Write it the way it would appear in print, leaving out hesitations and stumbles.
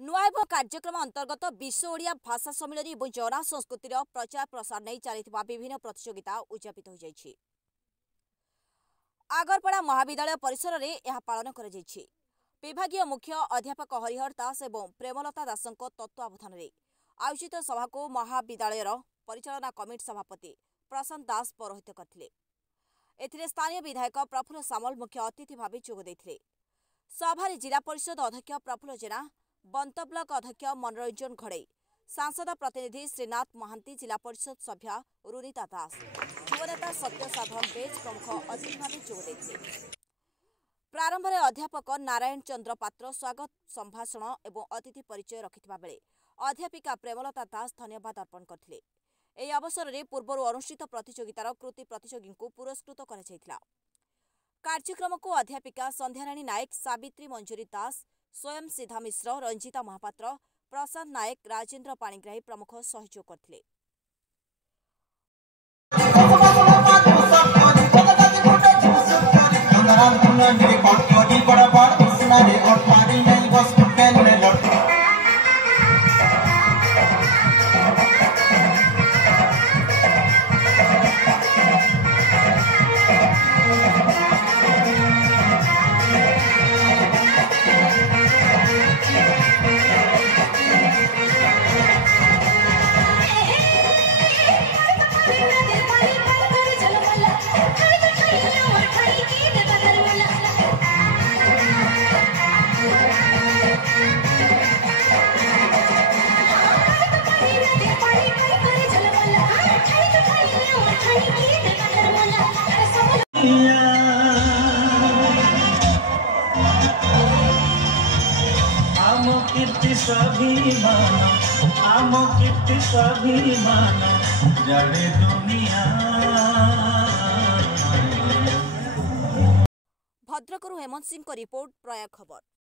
नुआब कार्यक्रम अंतर्गत विश्व ओडिया भाषा सम्मेलन और जौना संस्कृतिर प्रचार प्रसार नहीं चली विभिन्न प्रतियोगिता उद्यापित हो जाइछि। आगरपड़ा महाविद्यालय परिसर में यह पालन कर विभागीय मुख्य अध्यापक हरिहर दास और प्रेमलता दास तत्वावधान में आयोजित सभा को महाविद्यालय परिचालना कमिटी सभापति प्रशांत दास पौरोहित्य करथिले। स्थानीय विधायक प्रफुल्ल सामल मुख्य अतिथि भाव जोगदेइथिले। सभारे जिला परिषद अध्यक्ष प्रफुल्ल जेना, बंत ब्लॉक अध्यक्ष मनोरंजन घड़ई, सांसद प्रतिनिधि श्रीनाथ महांती, जिला परिषद सभ्या रुनिता दास, युवनेता सत्य साधन बेज प्रमुख अतिथि भाव जोगदेइथिले। प्रारंभ में अध्यापक नारायण चंद्र पात्र स्वागत संभाषण और अतिथि परिचय रखिथिबा बेले अध्यापिका प्रेमलता दास धन्यवाद अर्पण करथिले। एही अवसर में पूर्व अनुष्ठित प्रतियोगितार कृति प्रतियोगी को पुरस्कृत कराଯାଇଥିଲା। कार्यक्रम को अध्यापिका संध्याराणी नायक, सावित्री मंजूरी दास, स्वयं सिद्धा मिश्र, रंजिता महापात्र, प्रशांत नायक, राजेन्द्र पाणिग्राही प्रमुख सहयोग करथिले। भद्रकरू हेमंत सिंह को रिपोर्ट, प्रया खबर।